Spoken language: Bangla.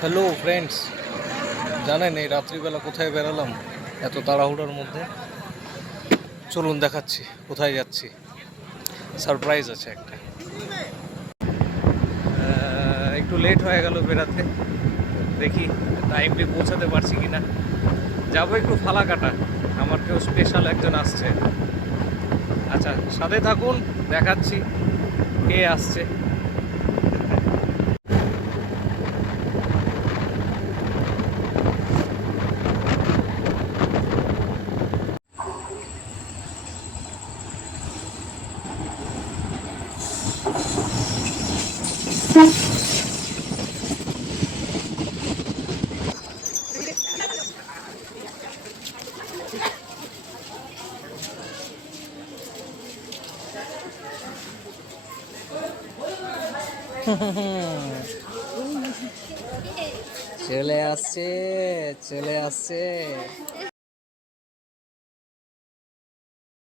হ্যালো ফ্রেন্ডস, জানেন এই রাত্রিবেলা কোথায় বেরালাম এত তাড়াহুড়োর মধ্যে? চলুন দেখাচ্ছি কোথায় যাচ্ছি। সারপ্রাইজ আছে একটা। একটু লেট হয়ে গেল বেরাতে, দেখি টাইমলি পৌঁছাতে পারছি কিনা। যাবো একটু ফালাকাটা, আমার কেউ স্পেশাল একজন আসছে। আচ্ছা, সাথে থাকুন, দেখাচ্ছি কে আসছে। চলে আসছে, চলে আসছে।